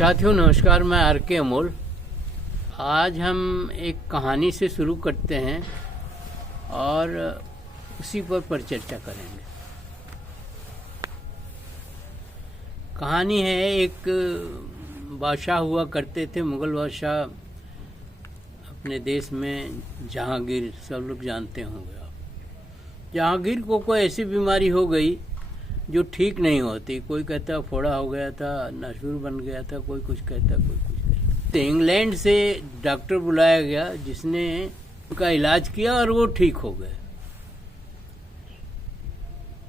साथियों नमस्कार, मैं आर के अमोल। आज हम एक कहानी से शुरू करते हैं और उसी पर परिचर्चा करेंगे। कहानी है, एक बादशाह हुआ करते थे, मुग़ल बादशाह अपने देश में। जहांगीर, सब लोग जानते होंगे आप। जहांगीर को कोई ऐसी बीमारी हो गई जो ठीक नहीं होती। कोई कहता फोड़ा हो गया था, नासूर बन गया था, कोई कुछ कहता, कोई कुछ कहता। तो इंग्लैंड से डॉक्टर बुलाया गया जिसने उनका इलाज किया और वो ठीक हो गए।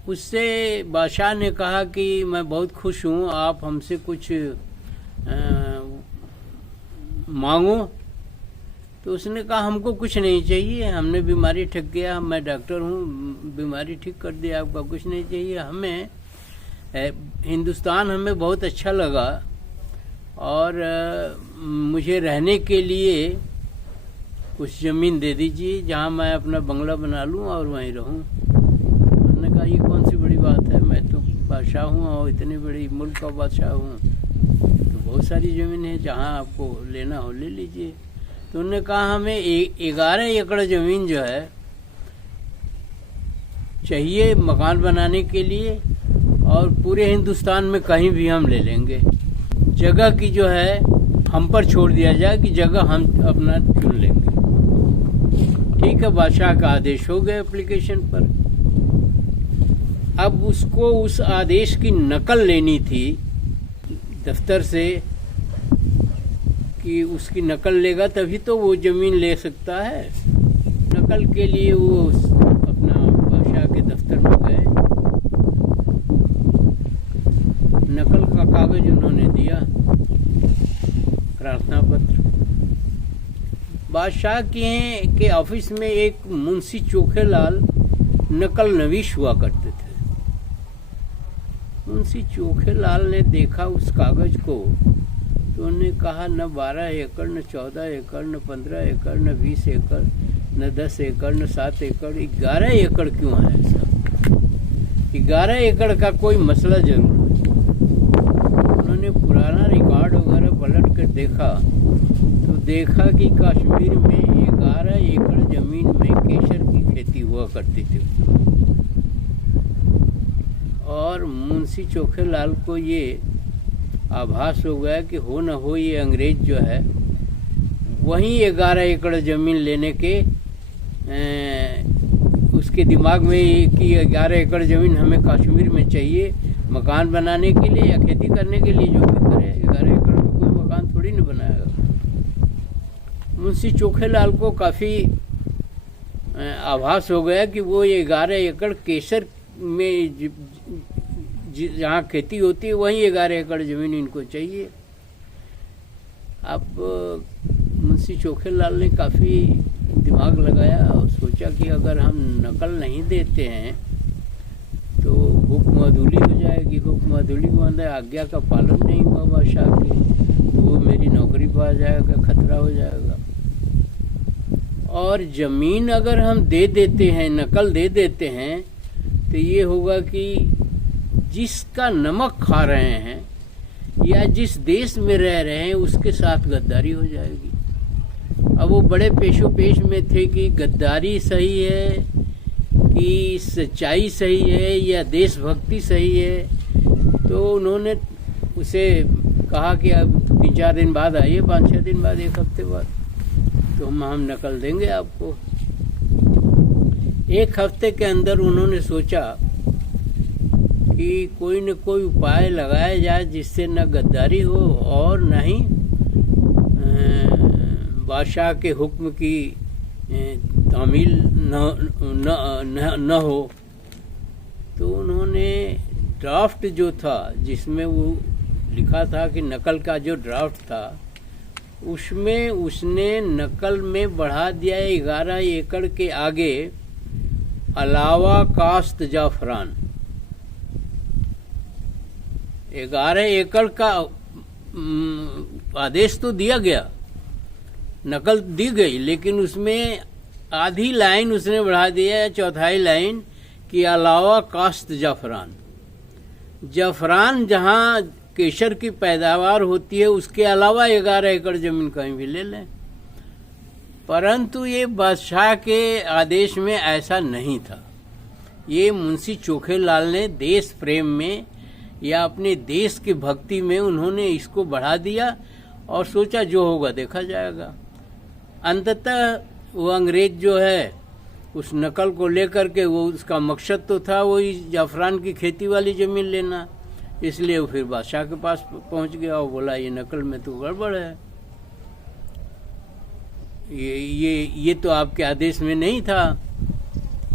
उससे बादशाह ने कहा कि मैं बहुत खुश हूँ, आप हमसे कुछ मांगो। तो उसने कहा हमको कुछ नहीं चाहिए, हमने बीमारी ठीक किया, मैं डॉक्टर हूँ, बीमारी ठीक कर दिया, आपका कुछ नहीं चाहिए। हमें हिंदुस्तान हमें बहुत अच्छा लगा और मुझे रहने के लिए कुछ ज़मीन दे दीजिए जहाँ मैं अपना बंगला बना लूँ और वहीं रहूँ। उसने कहा ये कौन सी बड़ी बात है, मैं तो बादशाह हूँ और इतनी बड़ी मुल्क का बादशाह हूँ, तो बहुत सारी ज़मीन है, जहाँ आपको लेना हो ले लीजिए। तो उन्होंने कहा हमें 11 एकड़ ज़मीन जो है चाहिए मकान बनाने के लिए, और पूरे हिंदुस्तान में कहीं भी हम ले लेंगे। जगह की जो है हम पर छोड़ दिया जाए कि जगह हम अपना चुन लेंगे। ठीक है, बादशाह का आदेश हो गया एप्लीकेशन पर। अब उसको उस आदेश की नकल लेनी थी दफ्तर से, कि उसकी नकल लेगा तभी तो वो ज़मीन ले सकता है। नकल के लिए वो अपना बादशाह के दफ्तर में गए। नकल का कागज उन्होंने दिया, प्रार्थना पत्र। बादशाह के ऑफिस में एक मुंशी चोखेलाल नकल नवीश हुआ करते थे। मुंशी चोखेलाल ने देखा उस कागज को तो उन्होंने कहा न 12 एकड़, न 14 एकड़, न 15 एकड़, न 20 एकड़, न 10 एकड़, न 7 एकड़, 11 एकड़ क्यों है ऐसा? 11 एकड़ का कोई मसला जरूर है। उन्होंने पुराना रिकॉर्ड वगैरह पलट कर देखा तो देखा कि कश्मीर में 11 एकड़ जमीन में केसर की खेती हुआ करती थी। और मुंशी चोखेलाल को ये आभास हो गया कि हो न हो ये अंग्रेज जो है वहीं 11 एकड़ ज़मीन लेने के उसके दिमाग में कि 11 एकड़ ज़मीन हमें कश्मीर में चाहिए मकान बनाने के लिए या खेती करने के लिए, जो भी करे। 11 एकड़ में कोई मकान थोड़ी नहीं बनाएगा। मुंशी चोखेलाल को काफ़ी आभास हो गया कि वो 11 एकड़ केसर में जहाँ खेती होती है वहीं 11 एकड़ ज़मीन इनको चाहिए। अब मुंशी चोखेलाल ने काफ़ी दिमाग लगाया और सोचा कि अगर हम नकल नहीं देते हैं तो हुक्म अदूली हो जाएगी। हुक्म अदूली को अंदर आज्ञा का पालन नहीं हुआ बादशाह की, तो वो मेरी नौकरी पर आ जाएगा, खतरा हो जाएगा। और ज़मीन अगर हम दे देते हैं, नकल दे देते हैं, तो ये होगा कि जिसका नमक खा रहे हैं या जिस देश में रह रहे हैं उसके साथ गद्दारी हो जाएगी। अब वो बड़े पेशो पेश में थे कि गद्दारी सही है कि सच्चाई सही है या देशभक्ति सही है। तो उन्होंने उसे कहा कि अब 3-4 दिन बाद आइए, 5-6 दिन बाद, 1 हफ्ते बाद, तो हम नकल देंगे आपको। 1 हफ्ते के अंदर उन्होंने सोचा कि कोई न कोई उपाय लगाया जाए जिससे न गद्दारी हो और न ही बादशाह के हुक्म की तामील न हो। तो उन्होंने ड्राफ्ट जो था जिसमें वो लिखा था कि नकल का जो ड्राफ्ट था उसमें उसने नकल में बढ़ा दिया 11 एकड़ के आगे अलावा काश्त जाफरान। 11 एकड़ का आदेश तो दिया गया, नकल दी गई, लेकिन उसमें आधी लाइन उसने बढ़ा दिया, चौथाई लाइन कि अलावा काश्त जाफरान। जाफरान जहाँ केसर की पैदावार होती है उसके अलावा 11 एकड़ जमीन कहीं भी ले लें। परंतु ये बादशाह के आदेश में ऐसा नहीं था। ये मुंशी चोखेलाल ने देश प्रेम में या अपने देश की भक्ति में उन्होंने इसको बढ़ा दिया और सोचा जो होगा देखा जाएगा। अंततः वो अंग्रेज जो है उस नकल को लेकर के, वो उसका मकसद तो था वही जाफरान की खेती वाली जमीन लेना, इसलिए वो फिर बादशाह के पास पहुंच गया और बोला ये नकल में तो गड़बड़ है, ये तो आपके आदेश में नहीं था।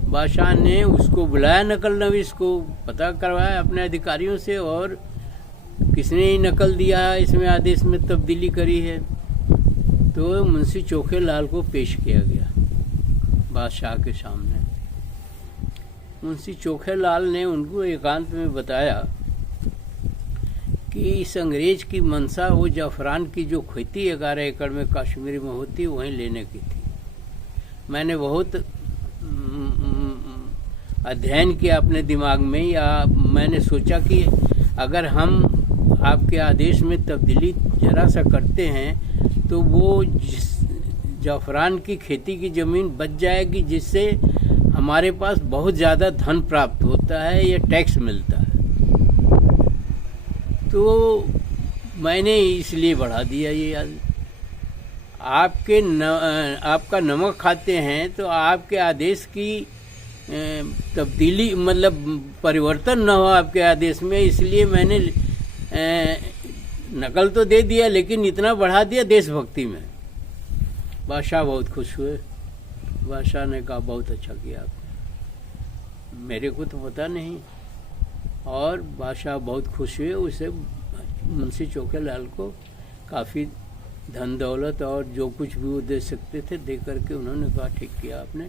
बादशाह ने उसको बुलाया, नकल नवीस को पता करवाया अपने अधिकारियों से, और किसने ही नकल दिया है, इसमें आदेश में तब्दीली करी है। तो मुंशी चोखेलाल को पेश किया गया बादशाह के सामने। मुंशी चोखेलाल ने उनको एकांत में बताया कि इस अंग्रेज की मंशा वो जाफरान की जो खेती 11 एकड़ में कश्मीर में होती वहीं लेने की थी। मैंने बहुत अध्ययन किया अपने दिमाग में, या मैंने सोचा कि अगर हम आपके आदेश में तब्दीली जरा सा करते हैं तो वो जाफरान की खेती की ज़मीन बच जाएगी, जिससे हमारे पास बहुत ज़्यादा धन प्राप्त होता है या टैक्स मिलता है। तो मैंने इसलिए बढ़ा दिया ये। आपका नमक खाते हैं तो आपके आदेश की तब्दीली मतलब परिवर्तन न हो आपके आदेश में, इसलिए मैंने नकल तो दे दिया लेकिन इतना बढ़ा दिया देशभक्ति में। बादशाह बहुत खुश हुए। बादशाह ने कहा बहुत अच्छा किया आपने, मेरे को तो पता नहीं। और बादशाह बहुत खुश हुए। उसे मुंशी चोखेलाल को काफ़ी धन दौलत और जो कुछ भी वो दे सकते थे दे करके उन्होंने कहा ठीक किया आपने।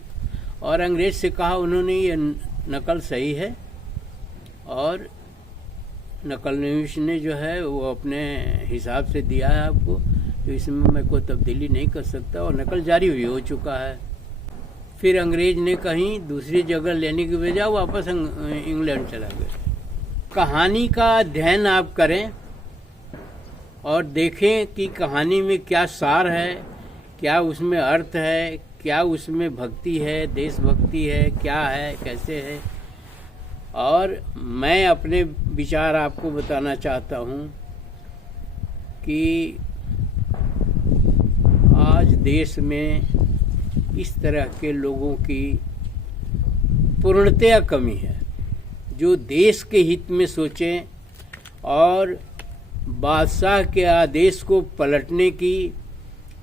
और अंग्रेज से कहा उन्होंने ये नकल सही है और नकल नवीस ने जो है वो अपने हिसाब से दिया है आपको, तो इसमें मैं कोई तब्दीली नहीं कर सकता, और नकल जारी भी हो चुका है। फिर अंग्रेज ने कहीं दूसरी जगह लेने की बजाय वापस इंग्लैंड चला गया। कहानी का अध्ययन आप करें और देखें कि कहानी में क्या सार है, क्या उसमें अर्थ है, क्या उसमें भक्ति है, देशभक्ति है, क्या है, कैसे है। और मैं अपने विचार आपको बताना चाहता हूँ कि आज देश में इस तरह के लोगों की पूर्णतया कमी है जो देश के हित में सोचें और बादशाह के आदेश को पलटने की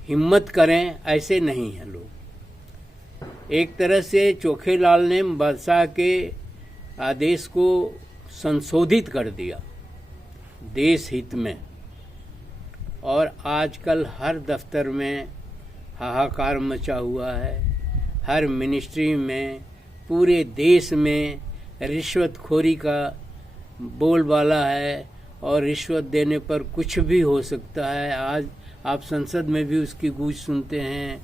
हिम्मत करें। ऐसे नहीं हैं लोग। एक तरह से चोखेलाल ने बादशाह के आदेश को संशोधित कर दिया देश हित में, और आजकल हर दफ्तर में हाहाकार मचा हुआ है। हर मिनिस्ट्री में, पूरे देश में रिश्वतखोरी का बोलबाला है और रिश्वत देने पर कुछ भी हो सकता है। आज आप संसद में भी उसकी गूंज सुनते हैं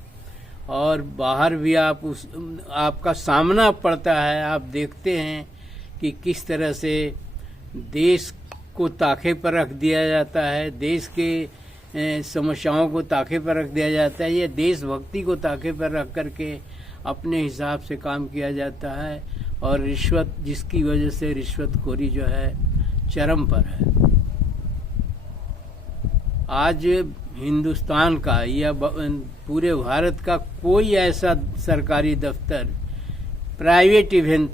और बाहर भी आपका सामना पड़ता है। आप देखते हैं कि किस तरह से देश को ताखे पर रख दिया जाता है, देश के समस्याओं को ताखे पर रख दिया जाता है, या देशभक्ति को ताखे पर रख करके अपने हिसाब से काम किया जाता है, और रिश्वत जिसकी वजह से रिश्वतखोरी जो है चरम पर है। आज हिंदुस्तान का या पूरे भारत का कोई ऐसा सरकारी दफ्तर, प्राइवेट इवेंट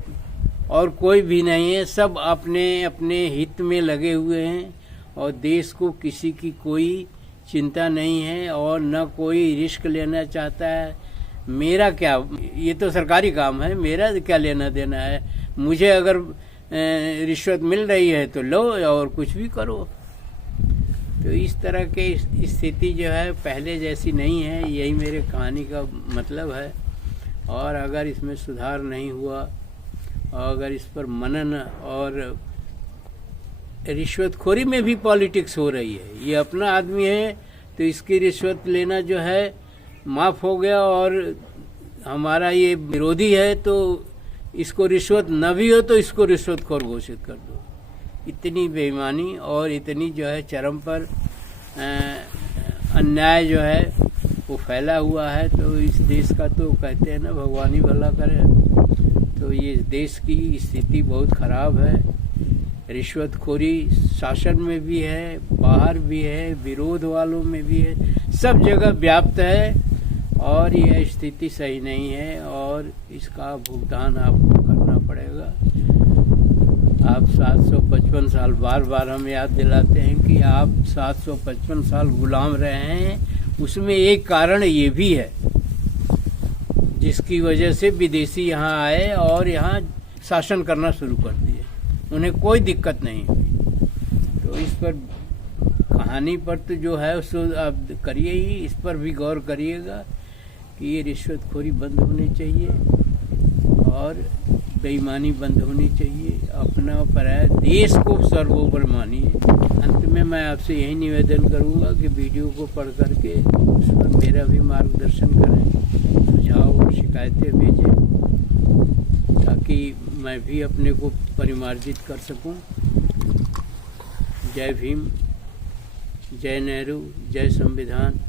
और कोई भी नहीं है। सब अपने अपने हित में लगे हुए हैं और देश को किसी की कोई चिंता नहीं है और न कोई रिस्क लेना चाहता है। मेरा क्या, ये तो सरकारी काम है, मेरा क्या लेना देना है। मुझे अगर रिश्वत मिल रही है तो लो और कुछ भी करो। तो इस तरह के स्थिति जो है पहले जैसी नहीं है। यही मेरे कहानी का मतलब है। और अगर इसमें सुधार नहीं हुआ और अगर इस पर मनन, और रिश्वतखोरी में भी पॉलिटिक्स हो रही है। ये अपना आदमी है तो इसकी रिश्वत लेना जो है माफ़ हो गया, और हमारा ये विरोधी है तो इसको रिश्वत न भी हो तो इसको रिश्वतखोर घोषित कर दो। इतनी बेईमानी और इतनी जो है चरम पर अन्याय जो है वो फैला हुआ है। तो इस देश का तो कहते हैं ना, भगवान ही भला करे। तो ये देश की स्थिति बहुत ख़राब है। रिश्वतखोरी शासन में भी है, बाहर भी है, विरोध वालों में भी है, सब जगह व्याप्त है और यह स्थिति सही नहीं है और इसका भुगतान आपको करना पड़ेगा। आप 755 साल, बार बार हम याद दिलाते हैं कि आप 755 साल गुलाम रहे हैं। उसमें एक कारण ये भी है जिसकी वजह से विदेशी यहाँ आए और यहाँ शासन करना शुरू कर दिए, उन्हें कोई दिक्कत नहीं हुई। तो इस पर कहानी पर तो जो है उसको आप करिए ही, इस पर भी गौर करिएगा कि ये रिश्वतखोरी बंद होनी चाहिए और बेईमानी बंद होनी चाहिए। अपना पराया देश को सर्वोपरि मानिए। अंत में मैं आपसे यही निवेदन करूंगा कि वीडियो को पढ़ करके उस पर मेरा भी मार्गदर्शन करें, सुझाव और शिकायतें भेजें ताकि मैं भी अपने को परिमार्जित कर सकूं। जय भीम, जय नेहरू, जय संविधान।